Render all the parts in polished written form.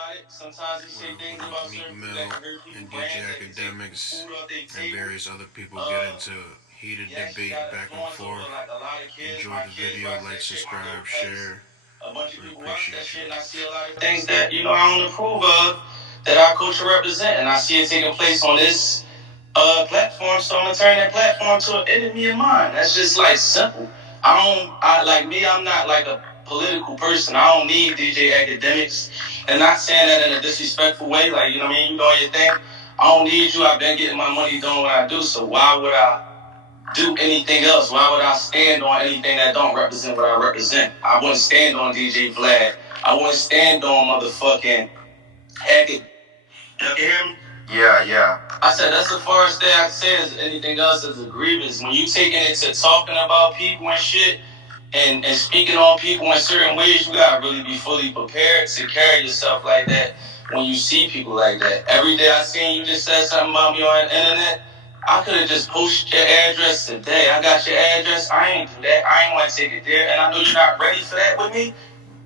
about it. Sometimes they say things about Meek certain Mill that can hurt and people's brand. DJ They can take Akademiks food off their and table. various other people get into heated debate back and forth. Like a lot of kids, Enjoy my the kids video, watch like, that shit, my subscribe, little pets. share. A bunch of We people watch that appreciate shit, you. and I see a lot of things that, you know, I don't approve of, that our culture represent, and I see it taking place on this platform, so I'm gonna turn that platform to an enemy of mine. That's just like simple. I'm not like a political person. I don't need DJ Akademiks, and not saying that in a disrespectful way. Like, you know what I mean? You doing your thing. I don't need you. I've been getting my money doing what I do. So why would I do anything else? Why would I stand on anything that don't represent what I represent? I wouldn't stand on DJ Vlad. I wouldn't stand on motherfucking Akademiks. You hear me? Yeah. I said that's the farthest thing I can say is anything else is a grievance. When you taking it to talking about people and shit and speaking on people in certain ways, you gotta really be fully prepared to carry yourself like that when you see people like that. Every day I seen you just said something about me on the internet, I could have just posted your address today. I got your address. I ain't do that. I ain't want to take it there. And I know you're not ready for that with me,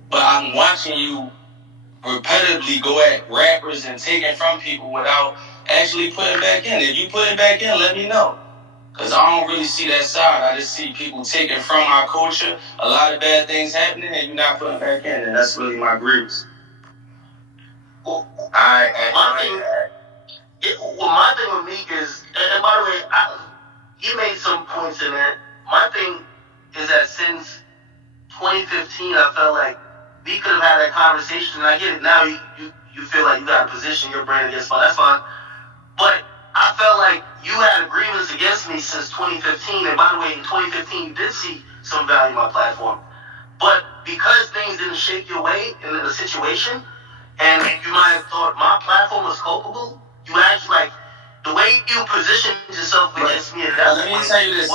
but I'm watching you repetitively go at rappers and taking from people without actually putting back in. If you put it back in, let me know. Because I don't really see that side. I just see people taking from our culture, a lot of bad things happening, and you're not putting back in. And that's really my grievance. Well, my thing with Meek is, and by the way, he made some points in there. My thing is that since 2015, I felt like we could have had that conversation, and I get it now. You feel like you got to position your brand against mine. That's fine. But I felt like you had a grievance against me since 2015. And by the way, in 2015, you did see some value in my platform. But because things didn't shake your way in the situation, and you might have thought my platform was culpable, you actually, like, the way you positioned yourself against me at that point. Let me tell you this.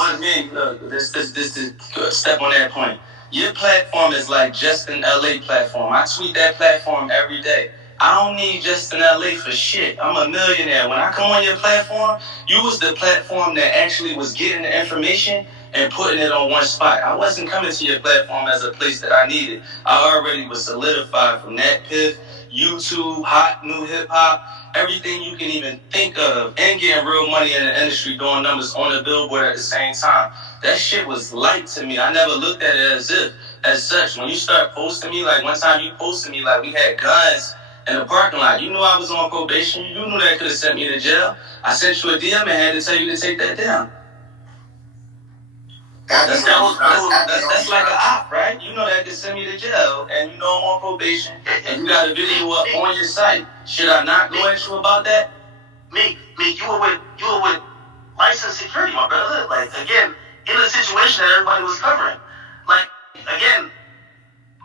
Look, this step on that point. Your platform is like Justin LA platform. I tweet that platform every day. I don't need Justin LA for shit. I'm a millionaire. When I come on your platform, you was the platform that actually was getting the information and putting it on one spot. I wasn't coming to your platform as a place that I needed. I already was solidified from that Piff, YouTube, hot new hip hop, everything you can even think of, and getting real money in the industry, doing numbers on the billboard at the same time. That shit was light to me. I never looked at it as such. When you start posting me, like one time you posted me like we had guns in the parking lot. You knew I was on probation. You knew that could have sent me to jail. I sent you a DM and had to tell you to take that down. That's like an op, right? You know that could send me to jail, and you know I'm on probation, and you got a video up on your site. Should I not go at you about that? Meek, you were with licensed security, my brother. Like, again, in a situation that everybody was covering. Like, again,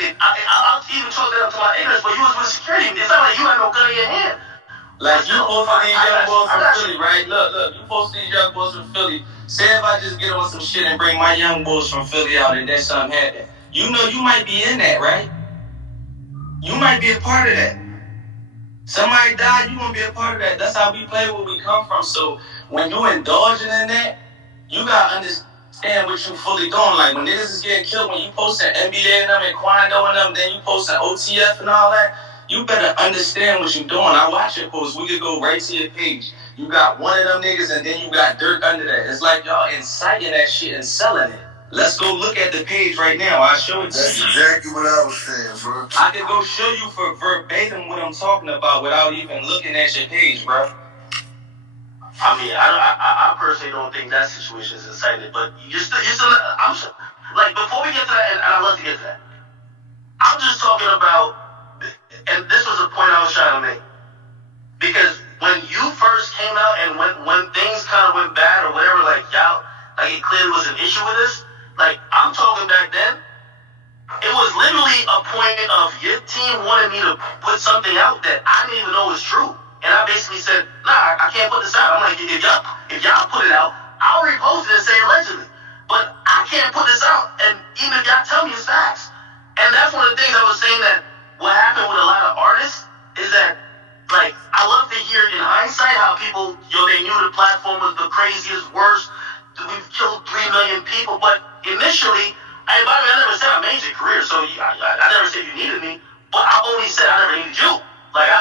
I'll even chalk that up to my ignorance, but you was with security. It's not like you had no gun in your hand. Like, you posted these young boys from Philly, right? Look, you posted these young boys from Philly. Say if I just get on some shit and bring my young boys from Philly out and then something happen. You know you might be in that, right? You might be a part of that. Somebody died, you gonna be a part of that. That's how we play where we come from. So when you indulging in that, you gotta understand what you fully doing. Like when niggas is getting killed, when you posting NBA and them and Quando and them, then you posting OTF and all that, you better understand what you're doing. I watch your posts. We could go right to your page. You got one of them niggas and then you got Dirk under that. It's like y'all inciting that shit and selling it. Let's go look at the page right now. I'll show it to you. That's exactly what I was saying, bro. I could go show you for verbatim what I'm talking about without even looking at your page, bro. I mean, I personally don't think that situation is incited, but you're still, I'm like, before we get to that, and I'd love to get to that, I'm just talking about, and this was a point I was trying to make, because when you first came out and when things kind of went bad or whatever, like y'all, like it clearly was an issue with this, like I'm talking back then, it was literally a point of your team wanted me to put something out that I didn't even know was true. And I basically said, nah, I can't put this out. I'm like, if y'all put it out, I'll repost it and say allegedly. But I can't put this out, and even if y'all tell me it's facts. And that's one of the things I was saying, that what happened with a lot of artists is that, like, I love to hear in hindsight how people, they knew the platform was the craziest, worst, we've killed 3 million people, but initially, by the way, I never said I made your career, so I never said you needed me, but I only said I never needed you. Like, I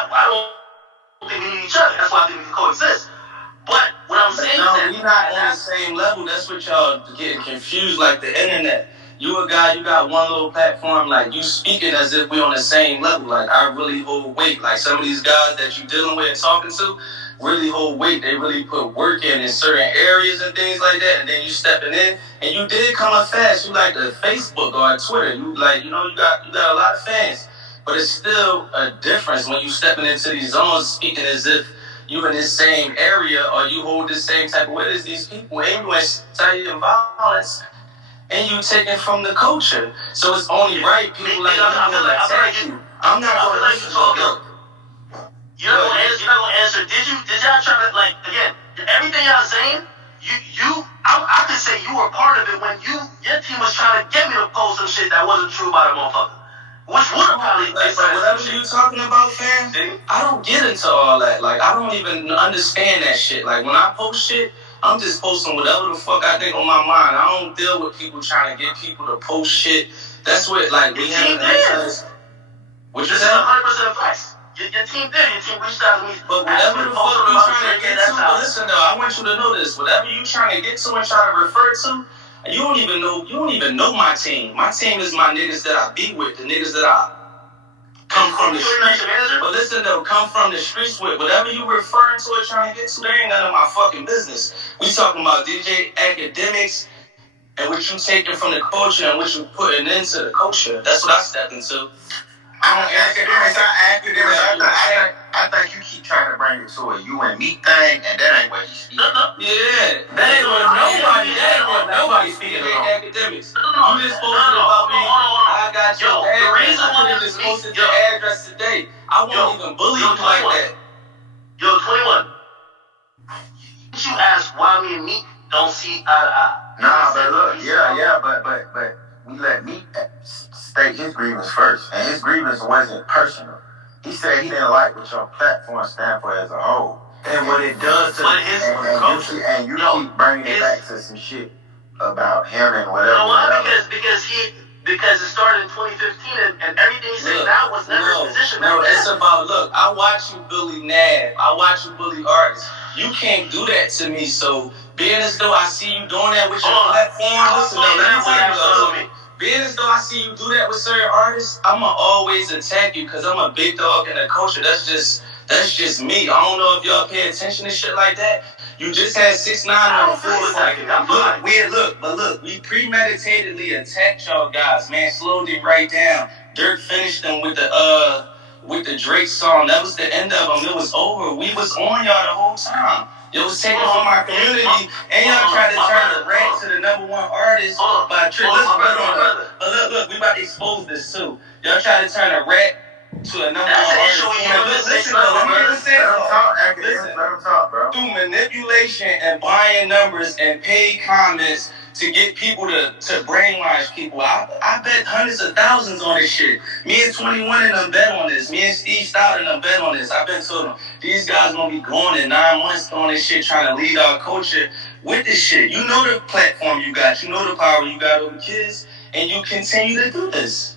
same level. That's what y'all getting confused, like the internet. You a guy, you got one little platform, like you speaking as if we on the same level. Like I really hold weight. Like some of these guys that you dealing with and talking to really hold weight. They really put work in certain areas and things like that. And then you stepping in, and you did come up fast. You like the Facebook or Twitter. You like, you got a lot of fans. But it's still a difference when you stepping into these zones, speaking as if you in this same area or you hold the same type of weight as these people. And you inciting violence. And you taking from the culture, so it's only right people like I feel like you. I'm not going to listen to you. You're not gonna answer. Did y'all try to, like, again? Everything y'all saying, I could say you were part of it when your team was trying to get me to post some shit that wasn't true about a motherfucker, which would have probably. Like, whatever you talking about, fam. I don't get into all that. Like I don't even understand that shit. Like when I post shit, I'm just posting whatever the fuck I think on my mind. I don't deal with people trying to get people to post shit. That's what, like, we have. What you saying? 100% facts. Your team did. Your team reached out to me. But whatever the fuck you trying to get to, listen though, I want you to know this. Whatever you trying to get to and try to refer to, you don't even know my team. My team is my niggas that I be with, the niggas that I come from the streets. But listen though, come from the streets with whatever you referring to or trying to get to, there ain't none of my fucking business. We talking about DJ Akademiks and what you taking from the culture and what you putting into the culture. That's what I stepped into. I think you keep trying to bring it to a you and me thing, and that ain't what you speak. Yeah, that ain't what nobody speaking about. Akademiks. You just posted about me. I got your address. I could have just posted your address today. I won't even bully you like that. Yo, 21. You ask why me and Meek don't see eye to eye. Nah, but look, but we let Meek state his grievance first, and his grievance wasn't personal. He said he didn't like what your platform stand for as a whole, and what it does to his culture. And you keep bringing it back to some shit about him and whatever. You know why? Because it started in 2015, and everything he said now was never his position. No, it's about, look, I watch you bully Nav. I watch you bully artists. You can't do that to me, so being as though I see you doing that with your platform, listen, let me tell you, being as though I see you do that with certain artists, I'ma always attack you because I'm a big dog in the culture. That's just me. I don't know if y'all pay attention to shit like that. You just had 6ix9ine on the floor. Look, we premeditatedly attacked y'all guys, man. Slowed it right down. Dirk finished them with the Drake song. That was the end of them. It was over. We was on y'all the whole time. It was taken from my community, and y'all tried to turn the rap to the #1 artist by trick. Look, we about to expose this too. Y'all tried to turn the rap to a #1 artist. Listen, let him talk, bro. Through manipulation and buying numbers and paid comments to get people to brainwash people. I bet hundreds of thousands on this shit. Me and 21 and them bet on this. Me and Steve Stout and them bet on this. I've been told them, these guys gonna be going in 9 months on this shit, trying to lead our culture with this shit. You know the platform you got. You know the power you got over kids. And you continue to do this.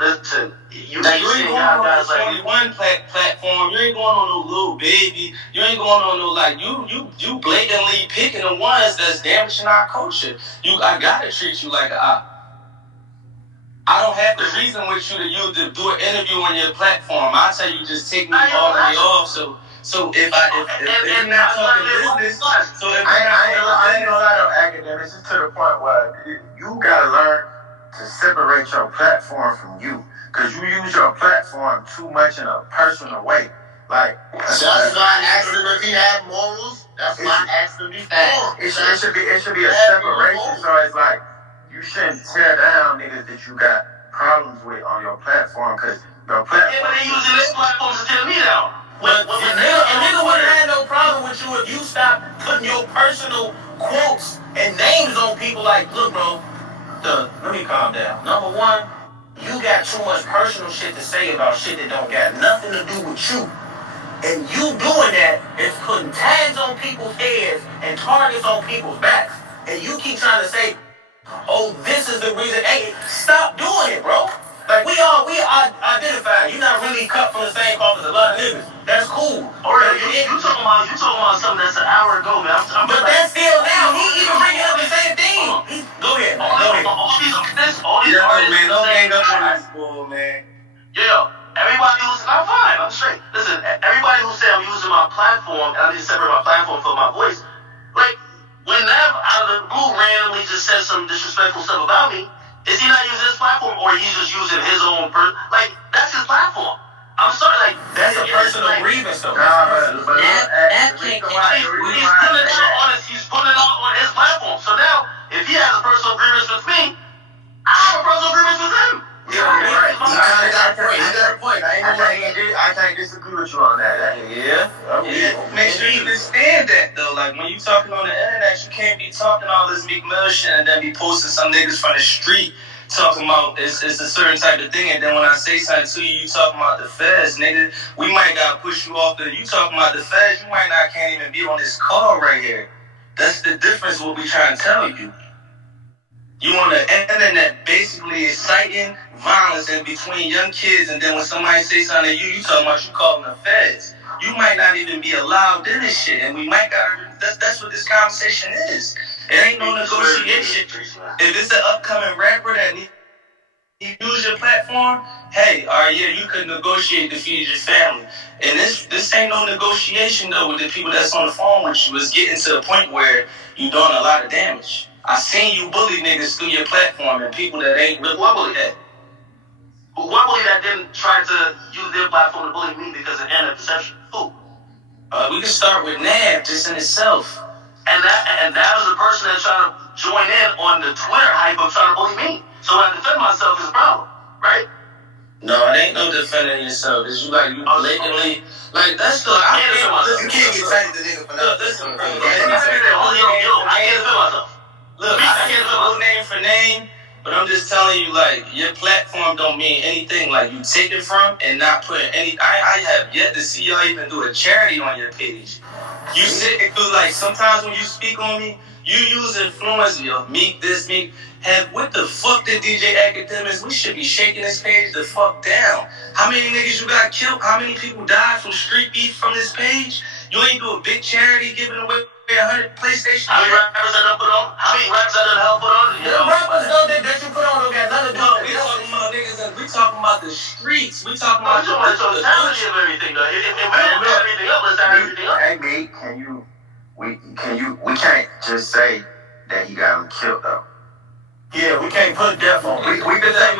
Listen, you ain't going on no 21 platform. You ain't going on no little baby. You ain't going on no, like, you blatantly picking the ones that's damaging our culture. I gotta treat you like an op. I don't have to reason with you to do an interview on your platform. I tell you, just take me all the way off. So if you're not talking business, so if I ain't gonna lie to Akademiks, it's to the point where you gotta learn to separate your platform from you, because you use your platform too much in a personal way. Like, that's why I asked him if he had morals. That's why I asked him before. It should be a separation. So it's like, you shouldn't tear down niggas that you got problems with on your platform, because your platform. Yeah, but they using their platforms to tear me down. A nigga wouldn't have no problem with you if you stopped putting your personal quotes and names on people. Like, look, bro, let me calm down. Number one, you got too much personal shit to say about shit that don't got nothing to do with you. And you doing that is putting tags on people's heads and targets on people's backs. And you keep trying to say, oh, this is the reason. Hey, stop doing it, bro. Like, we identify. You're not really cut from the same cloth as a lot of niggas. That's cool. Or you talking about something that's an hour ago, man. But that's everybody who's, I'm fine, I'm straight. Listen, everybody who say I'm using my platform, and I need to separate my platform from my voice, like, when Nav out of the blue randomly just says some disrespectful stuff about me, is he not using his platform, or he's just using his own like, that's his platform. I'm sorry, like, that's a personal grievance, though. He's putting it out on his platform. So now, if he has a personal grievance with me, I have a personal grievance with him. Yeah, right. He kind of got a point. I can't disagree with you on that. Make sure you understand that though. Like when you talking on the internet, you can't be talking all this Meek Mill shit and then be posting some niggas from the street talking about it's a certain type of thing, and then when I say something to you, you talking about the feds, nigga. We might gotta push you off you talking about the feds, you might not can't even be on this call right here. That's the difference what we trying to tell you. You on the internet basically inciting violence in between young kids, and then when somebody say something to you, you talking about you calling the feds. You might not even be allowed in this shit, and we might gotta. That's what this conversation is. It ain't no negotiation. If it's an upcoming rapper that needs to use your platform, hey, all right, yeah, you could negotiate to feed your family. And this ain't no negotiation though with the people that's on the phone with you. It's getting to a point where you're doing a lot of damage. I seen you bully niggas through your platform and people that ain't really bully that. But one bully that didn't try to use their platform to bully me because of internet perception. Who? We can start with Nav just in itself. And that was the person that tried to join in on the Twitter hype of trying to bully me. So when I defend myself is a problem, right? No, it ain't no defending yourself. It's you blatantly that's the I can't defend myself. You can't get tight to nigga for that. Listen, bro. I can't defend myself. Look, I can't put no name for name, but I'm just telling you, like, your platform don't mean anything. Like, you take it from and not put any. I have yet to see y'all even do a charity on your page. You sit and through, like, sometimes when you speak on me, you use influence, Meek this, Meek. What the fuck did DJ Akademiks? We should be shaking this page the fuck down. How many niggas you got killed? How many people died from street beef from this page? You ain't do a big charity giving away 100 PlayStation. How many rappers that I put on? How many raps that I help put on? The rappers though that you put on don't got nothing to do with we talking about niggas. We talking about the streets. We talking about the totality of everything though. If we don't do everything up, let's have everything up. Hey, Meek, we can't just say that he got him killed though. Yeah, we can't put death on. We can say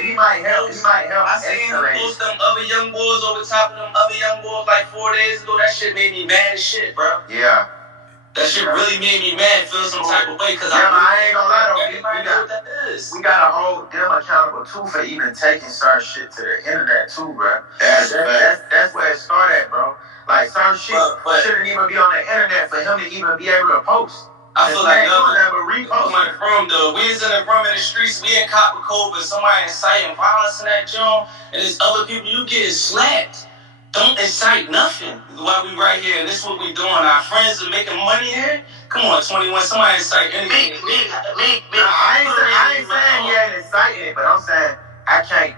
he might help. I seen him post them other young boys over top of them other young boys like 4 days ago. That shit made me mad as shit, bro. Yeah. That shit really made me mad, feel some type of way, because I ain't gonna lie though. Everybody know what that is. We gotta hold them accountable too for even taking certain shit to the internet too, bro. That's where it started, bro. Like certain shit shouldn't even be on the internet for him to even be able to post. I feel like never repost my room though. We is in the room in the streets. We in Copper Cove, but somebody inciting violence in that joint, and there's other people you getting slapped. Don't incite nothing while we right here, and this is what we doing. Our friends are making money here. Come on, 21. Somebody incite anything. I ain't saying he ain't inciting it, but I'm saying I can't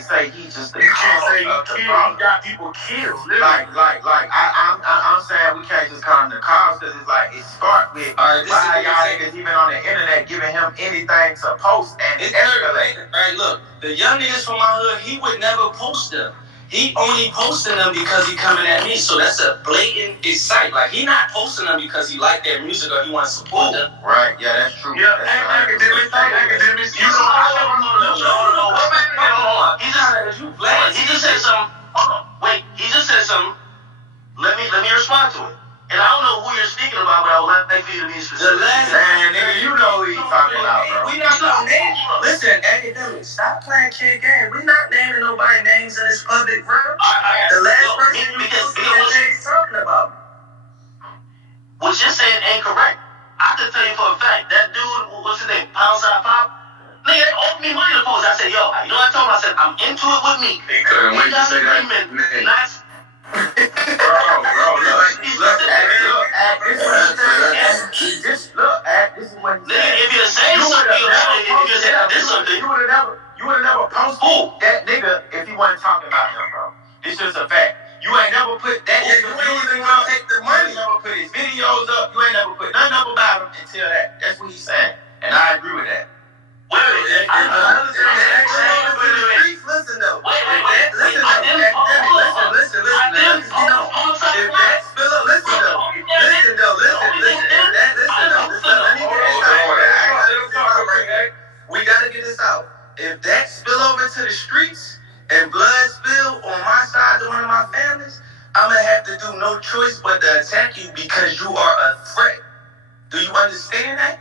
say he just the You can't say he got people killed. Like I'm saying we can't just call him the cause because it's like it start with why y'all niggas even on the internet giving him anything to post and it's escalate. Right, look, the young niggas from my hood, he would never post them. He only posting them because he coming at me, so that's a blatant incite. Like he not posting them because he like their music or he want to support them. Right, yeah, that's true. Yeah, Akademiks. You know, He just said something. Hold on, wait. He just said something. Let me respond to it. And I don't know who you're speaking about, but I would like for you to be specific. Man, nigga, you know who you talking about, bro. We not naming. Listen, Akademiks, stop playing kid game. We not naming nobody names in this public room. The last person you he's talking about. What you're saying ain't correct. I can tell you for a fact, that dude, what's his name, Poundside Pop, nigga, they offered me money to post. I said, yo, you know what I told him? I said, I'm into it with me. They couldn't wait to say that. Bro, this is what he said. If you're saying something, if you're saying this something, you would have never posted that nigga if he wasn't talking about him, bro. This is a fact. You ain't never put that nigga music up, take the money. You ain't never put his videos up. You ain't never put nothing up about him until that. That's what he's saying, and I agree with that. Listen though. streets and blood spill on my side to one of my families, I'm gonna have to do no choice but to attack you because you are a threat. Do you understand that?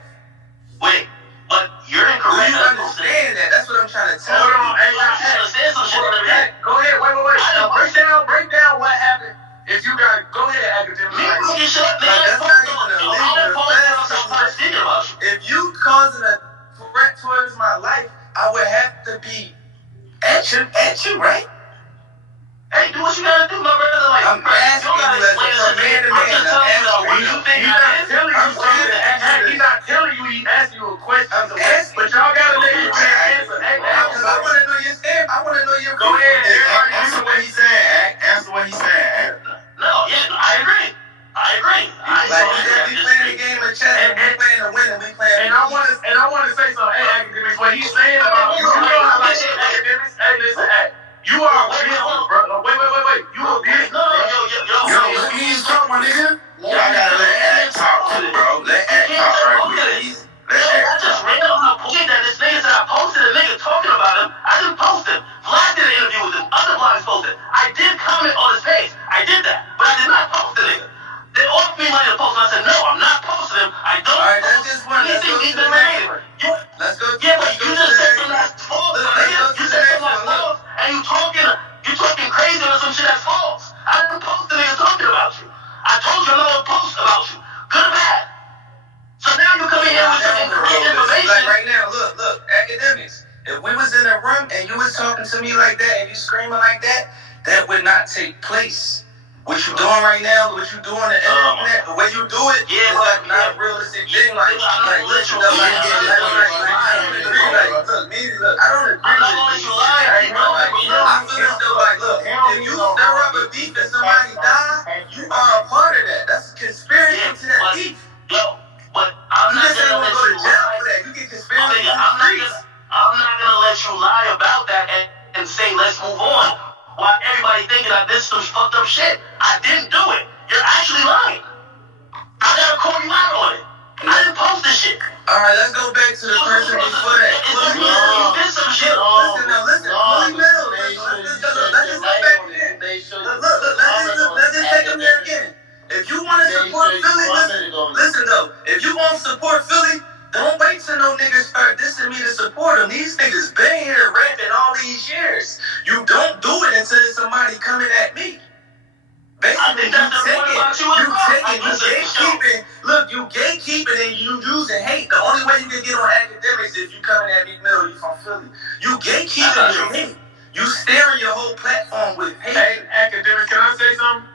Wait, but you're incorrect. Do you understand that? That's what I'm trying to tell you. Hold on, hey, understand some shit. Go ahead, wait. Now break down what happened. If you got, go ahead, Akademiks. That's not even a legal. If you causing a threat towards my life, I would have to be at you, right? Hey, do what you gotta do, my brother. Like, I'm asking you as a man to man. I'm just telling you, what you think He's not telling you, he's asking you a question. I'm asking, but y'all gotta let him answer. Because I want to know your stand. I want to know your Go ahead, answer what he's saying. Answer what he's saying. No, yeah, I agree. We playing the game of chess and we playing to win and we playing. And I want to say something. Hey, Akademiks, what he's saying about you know how like Akademiks. Hey, listen, you are a business, bro. Wait. You a business. Yo, let me talk, my nigga. Y'all gotta let Act talk too, bro. Let Act talk right quick, please. I just ran up on a point that this nigga said I posted a nigga talking about him. I didn't post him. Vlad did an interview with him. Other blogs posted. I did comment on his page. I did that. But I did not post the nigga. They offered me money to post him. I said, no, I'm not posting him. I don't Alright, that's just one. Let's go to the next one. Let's go to the next one. Yeah, but you just said something that's false, nigga. You said something that's false. And you talking crazy on some shit that's false. I didn't post the nigga talking about you. I told you I'm not gonna post about you. Good or bad. So now you come in here with some incorrect information. Like right now, look, Akademiks. If we was in a room and you was talking to me like that and you screaming like that, that would not take place. What you doing right now, what you doing on the internet, the way you do it, is like not a realistic thing. Like listen, though, I don't agree. Look, I don't agree with you. I feel as though, like, look, if you stir up a beef and somebody die, you are a part of that. That's a conspiracy to that beef. But I'm not gonna let you go to jail for that. You get conspiracy to the streets. I'm not gonna let you lie about that and say let's move on. Why everybody thinking I did some fucked up shit? I didn't do it. You're actually lying. I gotta call you out on it. I didn't post this shit. Alright, let's go back to the person before that. You did some shit. Listen. Willie Mill. Let's just go back again. Look, let's just take him there again. If you want to support Philly, listen though. If you want to support Philly, don't wait till no niggas start dissing me to support them. These niggas been here rapping all these years. You don't do it until somebody coming at me. Basically, you gatekeeping and you using hate. The only way you can get on Akademiks is if you coming at Meek Mill, you from Philly. You gatekeeping your hate. You staring your whole platform with hate. Hey, Akademiks, can I say something?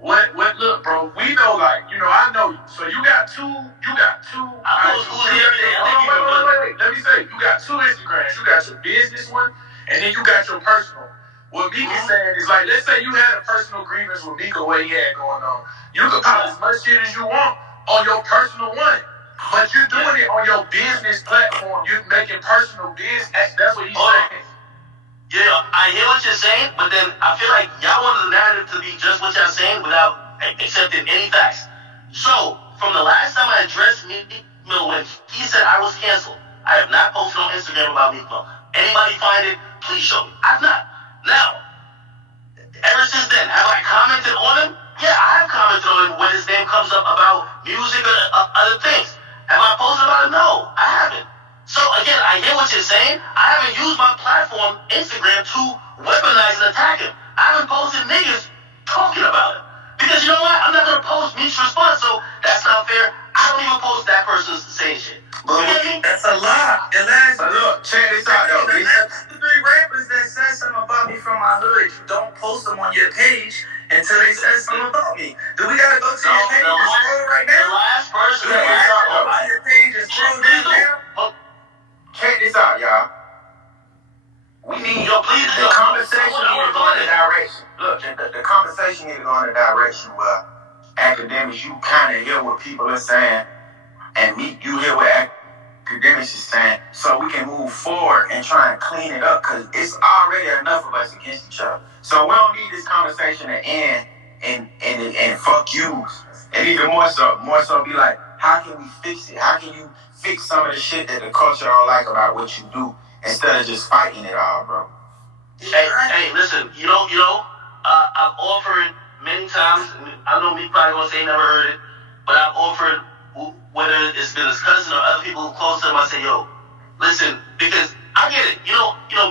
What, look, bro, we know, like, you know, I know you. So you got two. I post who's here every day. Wait. Let me say, you got two Instagrams. You got your business one, and then you got your personal. What Meek is saying is, like, let's say you had a personal grievance with Meek or what he had going on. You can pop as much shit as you want on your personal one. But you're doing it on your business platform. You're making personal business. That's what he's saying. Yeah, I hear what you're saying, but then I feel like y'all want the narrative to be just what y'all saying without accepting any facts. So, from the last time I addressed Meek Mill when he said I was canceled, I have not posted on Instagram about Meek Mill. Anybody find it, please show me. I've not. Now, ever since then, have I commented on him? Yeah, I have commented on him when his name comes up about music or other things. Have I posted about it? No, I haven't. So again, I hear what you're saying. I haven't used my platform, Instagram, to weaponize and attack him. I haven't posted niggas talking about it. Because you know what? I'm not going to post Meek's response, so that's not fair. I don't even post that person's saying shit. But that's a lie. Look, check this out, though. The last 3 rappers that said something about me from my hood, you don't post them on your page until they said something about me. Do we gotta go to your page and scroll right now? The last person on your page and scroll right now? Check this out, y'all. We need the conversation need to go in a direction. Look, the conversation need to go in a direction where Akademiks, you kind of hear what people are saying, and Meek, you hear what Akademiks is saying, so we can move forward and try and clean it up, because it's already enough of us against each other. So we don't need this conversation to end and fuck you. And even more so be like, how can we fix it? How can you fix some of the shit that the culture don't like about what you do instead of just fighting it all, bro? listen, I've offered many times. I know me probably gonna say he never heard it, but I've offered, whether it's been his cousin or other people who close to him. I say, yo, listen, because I get it.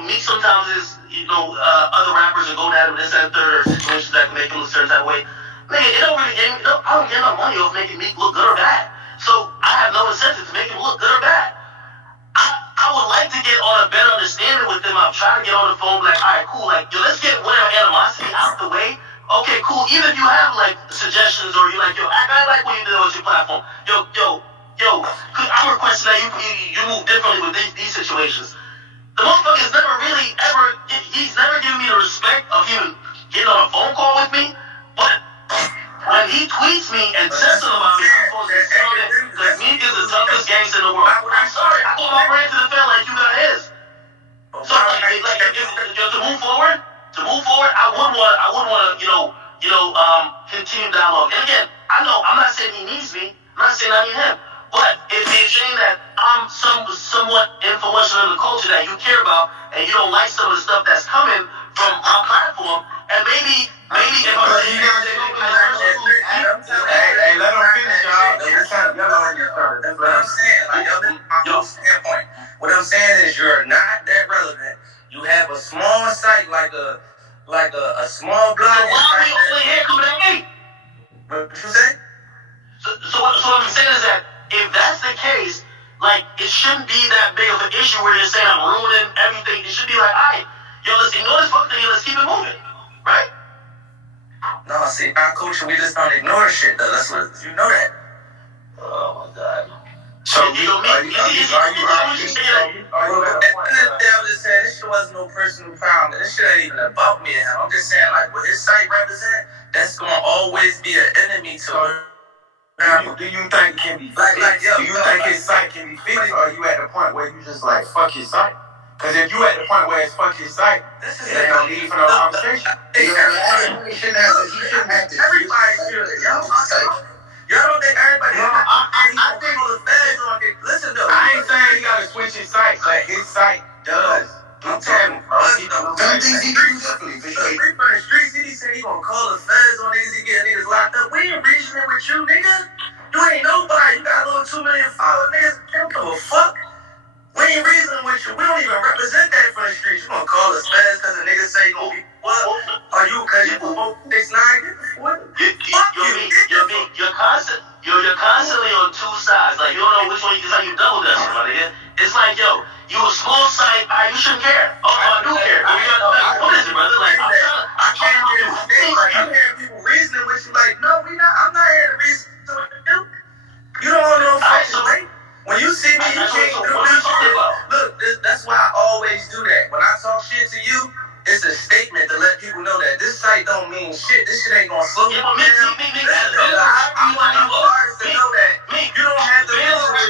Meek sometimes is, other rappers are going at him this and third, or situations that can make him look a certain type of way. Nigga, it don't really get me. I don't get no money off making Meek look good or bad. So I have no incentive to make him look good or bad. I would like to get on a better understanding with them. I'm trying to get on the phone, like, all right, cool, like, yo, let's get whatever animosity out the way. Okay, cool. Even if you have like suggestions or you like, yo, I like what you did with your platform. Yo, I'm requesting that you move differently with these situations. The motherfucker's never really he's never given me the respect of even getting on a phone call with me. But when he tweets me and says something about me, I'm supposed to tell that because Meek is the toughest gangster in the world. I'm sorry, I put my brand to the fan like you got his. So to move forward, I would want to, continue dialogue. And again, I know I'm not saying he needs me. I'm not saying I need him. But it'd be a shame that I'm somewhat influential in the culture that you care about, and you don't like some of the stuff that's coming from our platform. And maybe if I'm saying hey, let him finish, y'all. That's kind of yellow on your throat. That's what I'm saying. Like, your standpoint. What I'm saying is you're not that relevant. You have a small site like a small blog. So why are we only here coming at me? What you say? So what I'm saying is that if that's the case, like, it shouldn't be that big of an issue where you're saying I'm ruining everything. It should be like, all right, yo, let's ignore this fuck thing and let's keep it moving, right? No, see, our culture, we just don't ignore shit, though. That's what, you know that. Oh, my God. So, are you at a point? I'm just saying, this shit wasn't no personal problem. This shit ain't even about me and him. I'm just saying, like, what his site represent, that's going to always be an enemy to him. Do you think it can be fixed? Do you think his site can be fixed? Or are you at the point where you just like, fuck his site? Because if you at the point where it's fuck his site, it ain't no need for no conversation. Everybody should. Y'all don't think everybody... I think the feds on it. Listen though, I ain't saying he gotta switch his site, but his site does. I'm telling you, Them things he do differently, for sure. From the streets, he said he gonna call the feds on niggas, he get niggas locked up. We ain't reasoning with you, nigga. You ain't nobody. You got a little 2 million followers, niggas. They don't give a fuck. We ain't reasoning with you. We don't even represent that from the streets. You gonna call us feds because the niggas say you gonna be what? Are you because you vote 6'9"? What? Fuck you. You're constantly on two sides. Like, you don't know which one you can say you double dutching, my nigga. It's like, yo, you a small site, you shouldn't care. Oh, I do care. What is it, brother? Like, I can't hear people reasoning with you. Like, no, I'm not here to reason with you. You don't know fucking way. When you see me, you can't do this shit. Look, that's why I always do that. When I talk shit to you, it's a statement to let people know that this site don't mean shit. This shit ain't gonna slow you down. I want artists to know that you don't have to listen to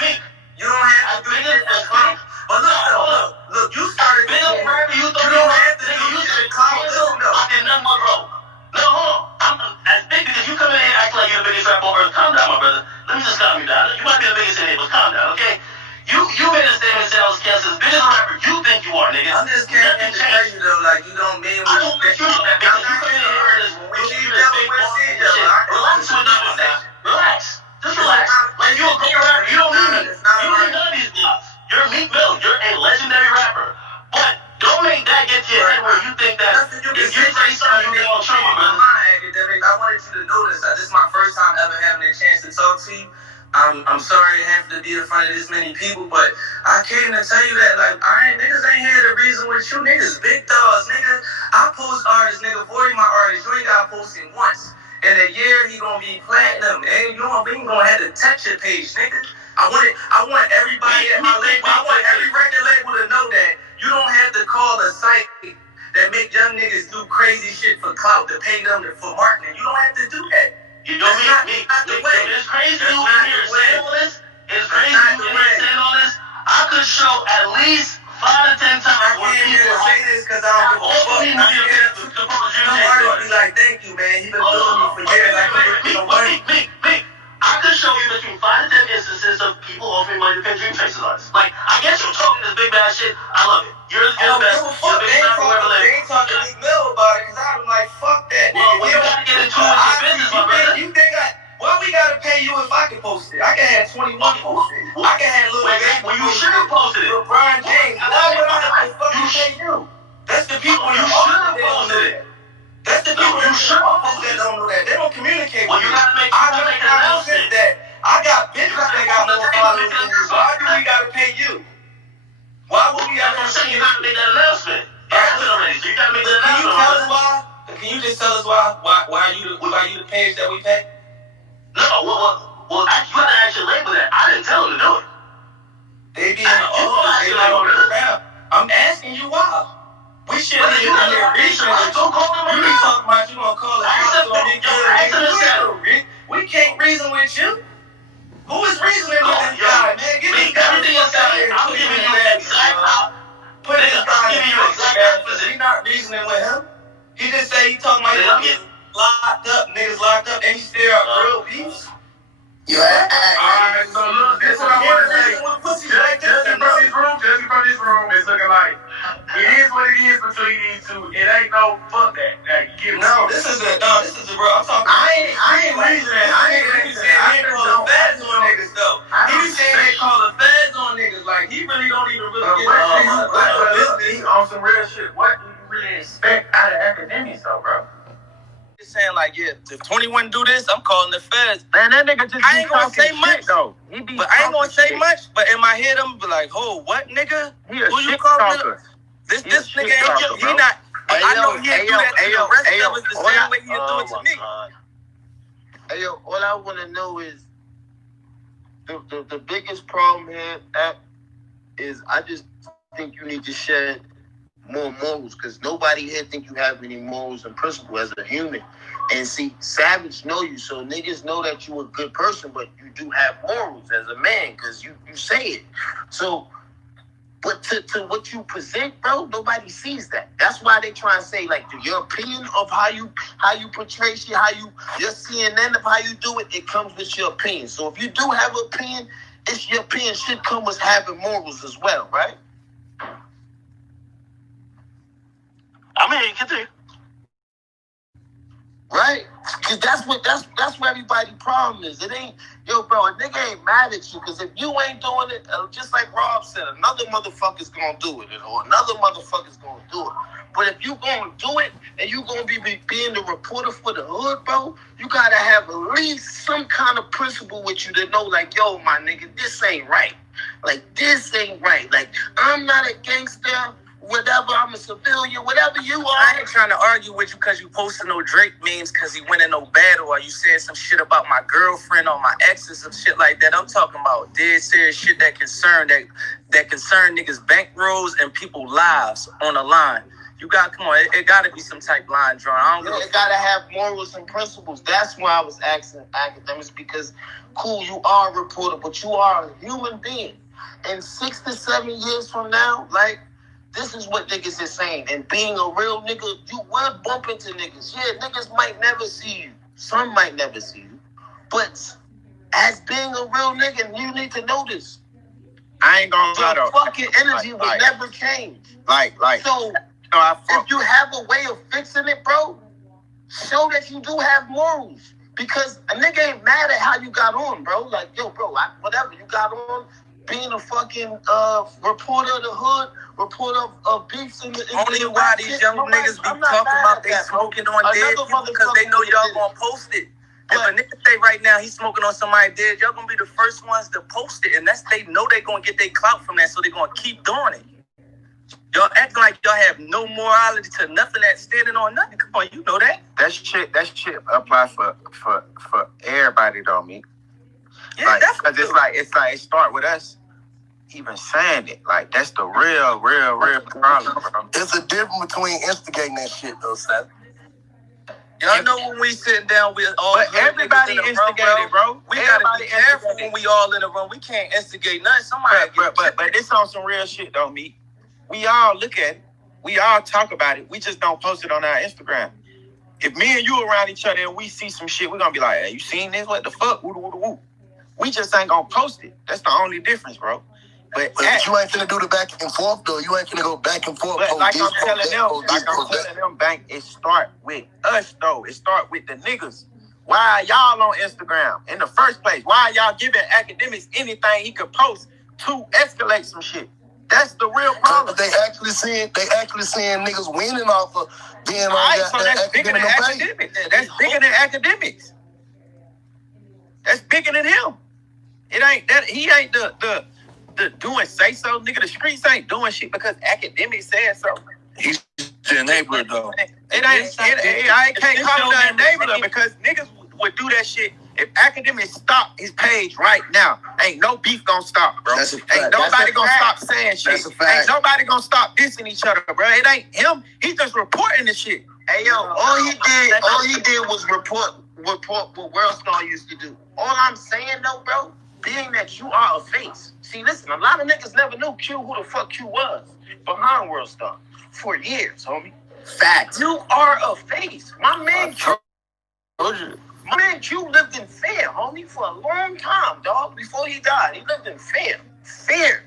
me. You don't have to do shit that's clout. But look, you started doing it. You don't have to do shit that's clout. Listen though. I did nothing but grow. No, hold on. I'm as big because you come in here acting like you're the biggest rapper on earth. Calm down, my brother. Let me just calm you down. You might be the biggest in here, but calm down, okay? You made a statement saying I was canceled. As big as a rapper you think you are, nigga. I'm just can't tell you though, like you don't mean what you think. You know that because you come in here and we see each other, we'll see each other. Relax with that one, man. Relax. Just relax. Like you a great rapper. You don't need me. You don't need none of these guys. You're Meek Mill. You're a legendary rapper. But don't make that get to your head where you think that if you say something, you think on trauma, brother. Akademiks, I wanted you to know this. This is my first time ever having a chance to talk to you. I'm sorry to have to be in front of this many people, but I came to tell you that, like, niggas ain't here to reason with you. Niggas big dogs, nigga. I post artists, nigga, 40 my artists. You ain't gotta post him once. In a year, he gonna be platinum, and you ain't gonna have to touch your page, nigga. I want everybody at my label, I want every record label to know that you don't have to call a site that make young niggas do crazy shit for clout to pay them for marketing. You don't have to do that. You know me. It's crazy you in here saying all this. It's crazy you in here saying all this. I could show at least 5 to 10 times where people say this because I don't give a fuck. Some artists be like, thank you, man. He been doing me for years. Like, Meek. I could show you between 5 to 10 instances of people offering money to pay Dream Chasers artists. Like, I guess you're talking this big bad shit. I love it. You're the best. You're the biggest rapper ever lived. you just tell us why you the page that we pay? No, well, you gotta actually label that. I didn't tell them to do it. They be in the office, they not on the ground. I'm asking you why. We shouldn't even be here reasoning. Don't call them. You be talking about you gonna call us. We can't reason with you. Who is reasoning with this guy, man? Give me everything aside. I'm giving you exact. Put this guy in the opposite. We not reasoning with him. He just say he talking about he locked up, niggas locked up, and he still real peace. Alright, so look, this is what I want to say. Judging from this room, it's looking like it is what it is between these two. It ain't no fuck that. This is a bro. I'm talking. I ain't reasoning. I ain't calling feds on niggas though. He be saying they calling feds on niggas. Like he really don't even really get on some real shit. What do you really expect out of academics though, bro? Saying like, yeah, if 21 do this, I'm calling the feds. Man, that nigga just I ain't gonna say much though. I ain't gonna say much. But in my head, I'm be like, oh, what nigga? He a who you shit calling? talker. This nigga ain't he not. I know he'll do that to the rest of us the same way he'll do it to me. Hey yo, all I want to know is the biggest problem here is I just think you need to shed more morals, because nobody here think you have any morals and principle as a human. And see, Savage know you, so niggas know that you a good person, but you do have morals as a man, because you say it. So, but to what you present, bro, nobody sees that. That's why they try and say, like, your opinion of how you portray shit, your CNN of how you do it, it comes with your opinion. So if you do have an opinion, it's your opinion should come with having morals as well, right? I mean, continue. Right? Because that's where everybody's problem is. It ain't, yo, bro, a nigga ain't mad at you, because if you ain't doing it, just like Rob said, another motherfucker's gonna do it, or another motherfucker's gonna do it. But if you gonna do it, and you gonna be being the reporter for the hood, bro, you gotta have at least some kind of principle with you to know, like, yo, my nigga, this ain't right. Like, this ain't right. Like, I'm not a gangster. Whatever, I'm a civilian, whatever you are. I ain't trying to argue with you because you posted no Drake memes because he went in no battle, or you said some shit about my girlfriend or my exes and shit like that. I'm talking about dead serious shit that concern niggas' bankrolls and people's lives on the line. You got, come on, it got to be some type line drawing. It got to have morals and principles. That's why I was asking academics, because, cool, you are a reporter, but you are a human being. And 6 to 7 years from now, like, this is what niggas is saying. And being a real nigga, you will bump into niggas. Yeah, niggas might never see you. Some might never see you. But as being a real nigga, you need to know this. I ain't gonna lie though. Your fucking energy will never change. So, if you have a way of fixing it, bro, show that you do have morals. Because a nigga ain't mad at how you got on, bro. Like, yo, bro, whatever you got on, being a fucking reporter of the hood, reporter of beefs in the only why these young niggas be talking about they smoking on dead people, because they know y'all gonna post it. If a nigga say right now he's smoking on somebody dead, y'all gonna be the first ones to post it, and they know they gonna get their clout from that, so they gonna keep doing it. Y'all acting like y'all have no morality to nothing that's standing on nothing. Come on, you know that. That shit apply for everybody though, Meek. Yeah, like, definitely. Cause it's like it start with us even saying it. Like, that's the real problem, bro. There's a difference between instigating that shit though, Seth. Y'all know when we sitting down with all but everybody instigated, bro. We gotta be careful when we all in the room. We can't instigate nothing. Somebody but this on some real shit though, Meek. We all look at it. We all talk about it. We just don't post it on our Instagram. If me and you around each other and we see some shit, we're gonna be like, hey, you seen this? What the fuck? Woo. We just ain't gonna post it. That's the only difference, bro. But you ain't finna do the back and forth, though. You ain't finna go back and forth. But like I'm telling them, Bank, it start with us, though. It start with the niggas. Why are y'all on Instagram in the first place? Why are y'all giving Akademiks anything he could post to escalate some shit? That's the real problem. They actually seeing niggas winning off of being on that. So that's bigger than Akademiks. That's bigger than Akademiks. That's bigger than him. It ain't that he ain't the doing say so, nigga. The streets ain't doing shit because Akademiks said so. He's an enabler though. It I can't call that enabler because niggas would do that shit. If Akademiks stop his page right now, ain't no beef gonna stop, bro. That's a fact. Ain't nobody gonna stop saying shit. That's a fact. Ain't nobody gonna stop dissing each other, bro. It ain't him. He's just reporting the shit. Hey yo, all he did was report what Worldstar used to do. All I'm saying though, bro, being that you are a face. See, listen, a lot of niggas never knew Q who the fuck Q was behind Worldstar for years, homie. Facts. You are a face. My man Q. Told you. My man Q lived in fear, homie, for a long time, dog. Before he died, he lived in fear. Fear,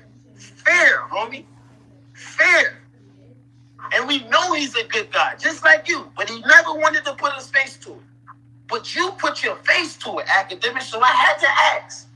homie. Fear. And we know he's a good guy, just like you. But he never wanted to put his face to it. But you put your face to it, Akademiks, so I had to ask,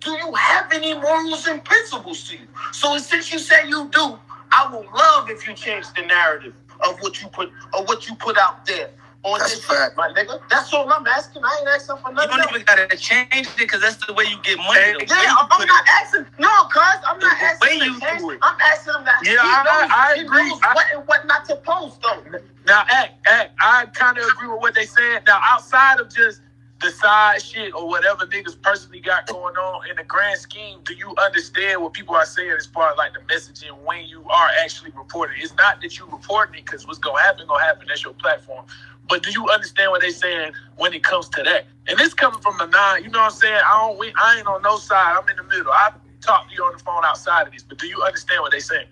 do you have any morals and principles to you? So since you say you do, I would love if you change the narrative of what you put out there. That's this fact. my nigga. That's all I'm asking. I ain't asking for You nothing. don't even gotta change it because that's the way you get money. Yeah, I'm not asking. No, cuz I'm not asking him to change. I'm asking him that. Yeah, I agree. He knows what and what not to post though. Now, I kind of agree with what they said. Now, outside of just the side shit or whatever niggas personally got going on, in the grand scheme, do you understand what people are saying as far as like the messaging when you are actually reporting? It's not that you reporting it because what's gonna happen. That's your platform. But do you understand what they're saying when it comes to that? And this coming from the nine, you know what I'm saying? I ain't on no side. I'm in the middle. I talk to you on the phone outside of this, but do you understand what they're saying?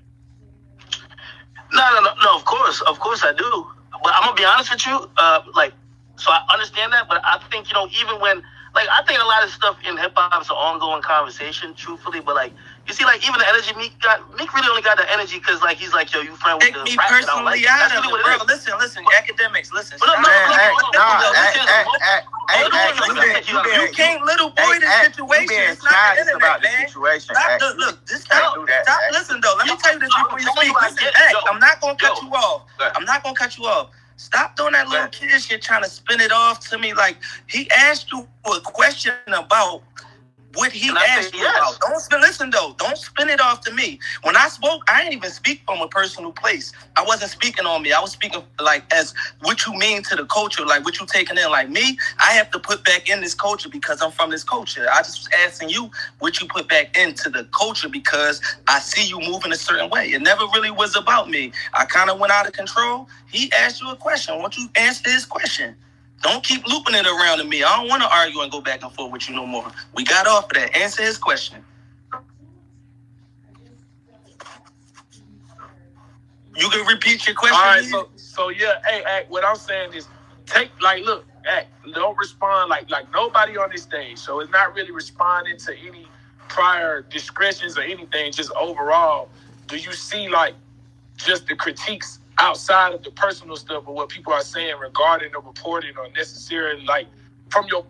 No. Of course I do. But I'm gonna be honest with you. So I understand that, but I think even when I think a lot of stuff in hip hop is an ongoing conversation, truthfully. But you see, even the energy Meek really only got the energy because he's like, yo, you friend with the me rap personally out of it, bro. Listen, Akademiks, listen. You can't little boy this situation. It's not the internet, man. Stop. Listen, though. Let me tell you this before you speak. Listen, I'm not gonna cut you off. Stop doing that little kid shit, trying to spin it off to me like he asked you a question about what he asked you about. Don't spin it off to me. When I spoke, I didn't even speak from a personal place. I wasn't speaking on me. I was speaking as what you mean to the culture, what you taking in. Like me, I have to put back in this culture because I'm from this culture. I just was asking you what you put back into the culture because I see you moving a certain way. It never really was about me. I kind of went out of control. He asked you a question. Why don't you answer his question? Don't keep looping it around to me. I don't want to argue and go back and forth with you no more. We got off of that. Answer his question. You can repeat your question. All right, so yeah, hey, what I'm saying is don't respond like nobody on this stage. So it's not really responding to any prior discretions or anything, just overall. Do you see just the critiques outside of the personal stuff or what people are saying regarding the reporting or necessarily from your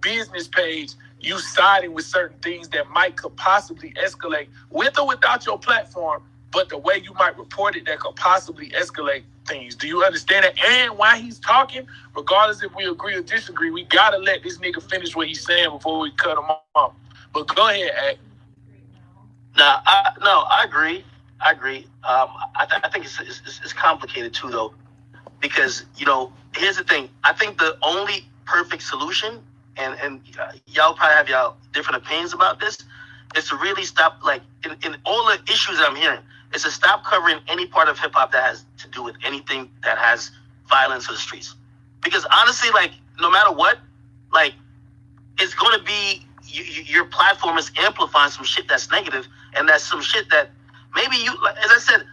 business page, you siding with certain things that could possibly escalate with or without your platform, but the way you might report it that could possibly escalate things. Do you understand that? And while he's talking, regardless if we agree or disagree, we gotta let this nigga finish what he's saying before we cut him off. But go ahead, Ak. I agree. I think it's complicated too, though, because here's the thing. I think the only perfect solution, and y'all probably have y'all different opinions about this, is to really stop in all the issues that I'm hearing. Is to stop covering any part of hip hop that has to do with anything that has violence in the streets, because honestly, no matter what, it's going to be your platform is amplifying some shit that's negative, and that's some shit that. Maybe you, as I said,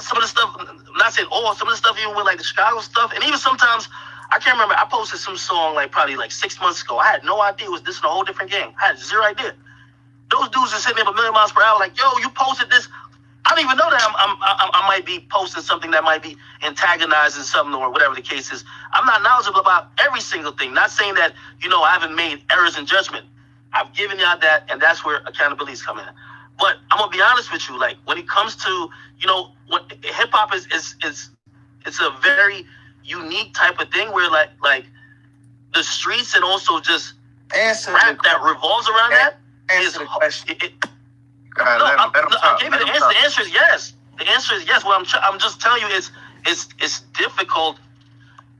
some of the stuff, I'm not saying all, some of the stuff even with the Chicago stuff, and even sometimes, I can't remember, I posted some song probably 6 months ago. I had no idea it was this in a whole different game. I had zero idea. Those dudes are sitting there 1,000,000 miles per hour yo, you posted this. I don't even know that I might be posting something that might be antagonizing something or whatever the case is. I'm not knowledgeable about every single thing. Not saying that, I haven't made errors in judgment. I've given y'all that, and that's where accountability is coming in. But I'm gonna be honest with you, when it comes to, what hip hop is it's a very unique type of thing where the streets and also just rap that revolves around that is the question. I gave you the answer. The answer is yes. The answer is yes. What I'm just telling you is it's difficult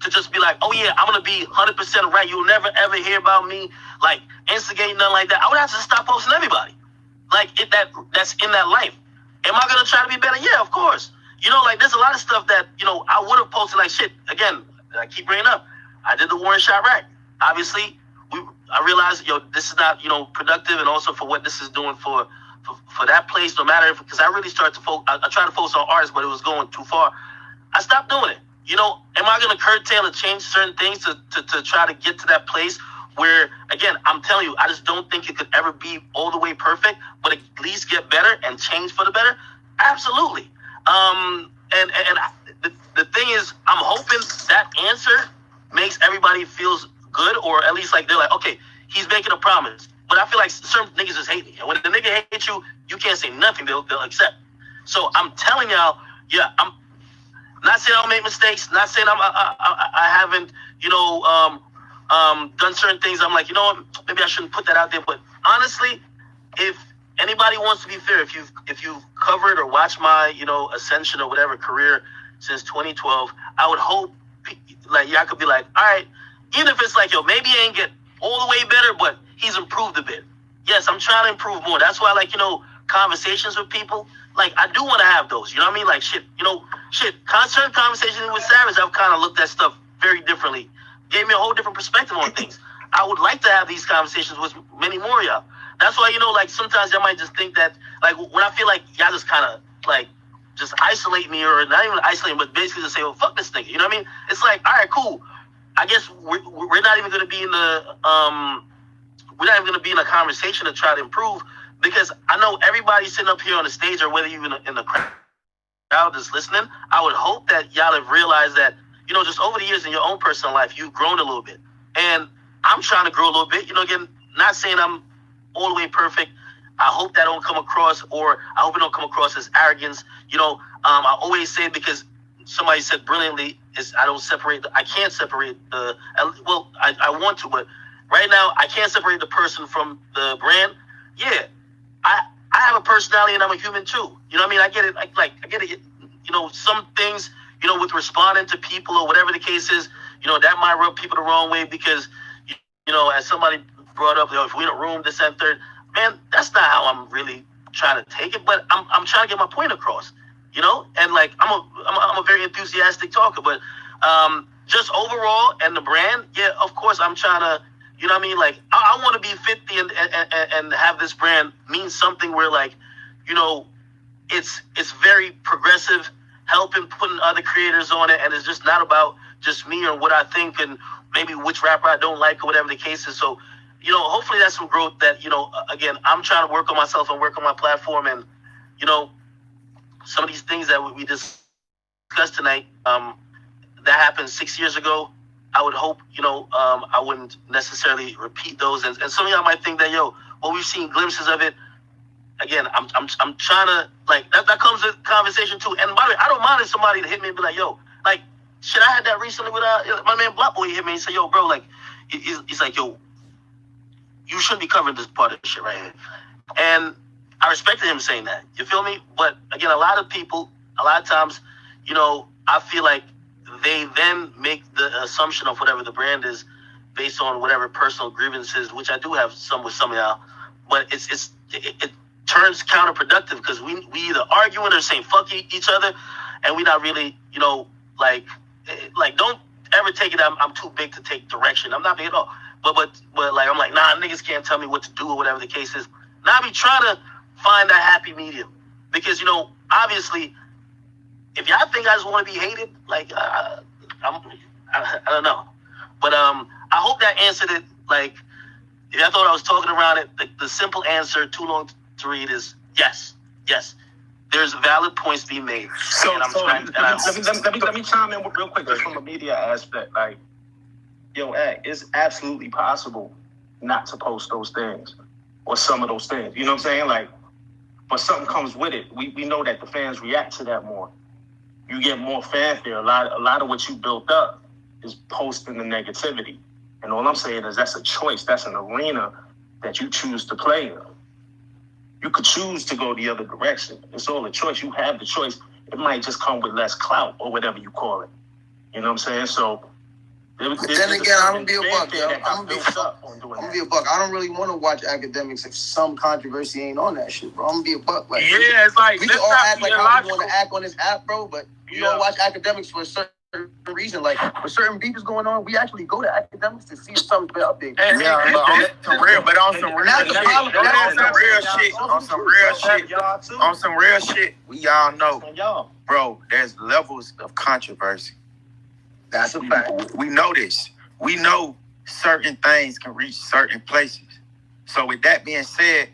to just be like, oh yeah, I'm gonna be 100% right. You'll never ever hear about me like instigating nothing like that. I would have to stop posting everybody. Like that's in that life. Am I gonna try to be better? Yeah, of course. You know, like there's a lot of stuff that, you know, I would have posted like shit. Again, I keep bringing up. I did the Warren shot right. Obviously, I realized, this is not, productive, and also for what this is doing for that place, no matter if, because I really started to focus, I tried to focus on artists, but it was going too far. I stopped doing it. Am I going to curtail and change certain things to try to get to that place where, again, I'm telling you, I just don't think it could ever be all the way perfect, but at least get better and change for the better? Absolutely. The thing is, I'm hoping that answer makes everybody feels good, or at least like they're like, okay, he's making a promise. But I feel like certain niggas just hate me. And when the nigga hates you, you can't say nothing. They'll accept. So I'm telling y'all, yeah, I'm not saying I don't make mistakes. Not saying I haven't, done certain things. I'm like, you know what? Maybe I shouldn't put that out there. But honestly, if anybody wants to be fair, if you've covered or watched my, ascension or whatever career since 2012, I would hope like y'all could be like, all right, even if it's like, maybe he ain't get all the way better, but he's improved a bit. Yes, I'm trying to improve more. That's why, like, conversations with people, like, I do want to have those. You know what I mean? Like, certain conversations with Savage, I've kind of looked at stuff very differently. Gave me a whole different perspective on things. I would like to have these conversations with many more of y'all. That's why, like, sometimes y'all might just think that, like, when I feel like y'all just kind of, like, just isolate me, or not even isolate me, but basically just say, well, fuck this nigga. You know what I mean? It's like, all right, cool. I guess we're not even going to be in a conversation to try to improve, because I know everybody sitting up here on the stage, or whether you're in the crowd that's listening, I would hope that y'all have realized that, just over the years in your own personal life, you've grown a little bit. And I'm trying to grow a little bit, again, not saying I'm all the way perfect. I hope that don't come across, or I hope it don't come across as arrogance. I always say, because somebody said brilliantly, I can't separate I want to, but right now I can't separate the person from the brand. Yeah, I have a personality and I'm a human too. You know what I mean? I get it. I get it. Some things, with responding to people or whatever the case is, that might rub people the wrong way, because, as somebody brought up, if we're in a room, this and third, man, that's not how I'm really trying to take it. But I'm trying to get my point across. And like I'm a very enthusiastic talker, but just overall and the brand, yeah, of course I'm trying to, like I want to be 50 and have this brand mean something where, like, it's very progressive, helping putting other creators on it, and it's just not about just me or what I think and maybe which rapper I don't like or whatever the case is. So, hopefully that's some growth that, again, I'm trying to work on myself and work on my platform, and some of these things that we discussed tonight, that happened 6 years ago, I would hope, I wouldn't necessarily repeat those. And some of y'all might think that, well, we've seen glimpses of it. Again, I'm trying to, like, that comes with conversation too. And by the way, I don't mind if somebody to hit me and be like, like, shit, I had that recently with my man Black Boy. He hit me and said, bro, like, he's like, you shouldn't be covering this part of this shit right here. And I respected him saying that. You feel me? But again, a lot of people, a lot of times, I feel like they then make the assumption of whatever the brand is based on whatever personal grievances, which I do have some with some of y'all. But it turns counterproductive, because we either arguing or saying fuck each other, and we're not really, like don't ever take it. I'm too big to take direction. I'm not big at all. But like I'm like, nah, niggas can't tell me what to do or whatever the case is. Now I be trying to find that happy medium, because obviously, if y'all think I just want to be hated, like I don't know, but I hope that answered it. Like, if y'all thought I was talking around it, the simple answer, too long to read, is yes. There's valid points to be made. So, and let me chime in real quick, just from a media aspect. Like, it's absolutely possible not to post those things or some of those things. You know what I'm saying? Like, but something comes with it. We know that the fans react to that more. You get more fanfare. A lot of what you built up is posting the negativity. And all I'm saying is that's a choice. That's an arena that you choose to play in. You could choose to go the other direction. It's all a choice. You have the choice. It might just come with less clout or whatever you call it. You know what I'm saying? So But then again, I'm gonna be a buck. I'm gonna be a buck. I don't really want to watch Akademiks if some controversy ain't on that shit, bro. I'm gonna be a buck. Like, yeah, it's like we can all act like how we want to act on this app, bro. But we don't watch Akademiks for a certain reason. Like, when certain beef is going on, we actually go to Akademiks to see if something's been updated. But on some real shit, we all know, bro. There's levels of controversy. That's a fact. We know this. We know certain things can reach certain places. So with that being said,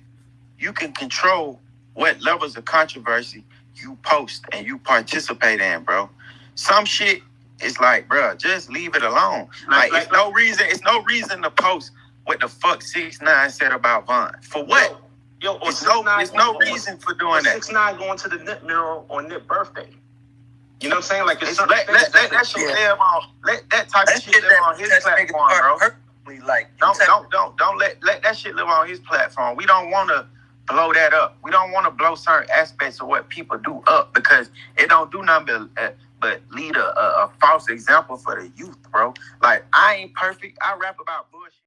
you can control what levels of controversy you post and you participate in, bro. Some shit is like, bro, just leave it alone. It's no reason to post what the fuck 6ix9ine said about Von. For what? It's no reason for doing that. 6ix9ine going to the Nip Mill on Nip birthday. You know what I'm saying? Like, let that shit live on. Let that type of shit live on his platform, bro. Don't let that shit live on his platform. We don't want to blow that up. We don't want to blow certain aspects of what people do up because it don't do nothing but lead a false example for the youth, bro. Like, I ain't perfect. I rap about bullshit.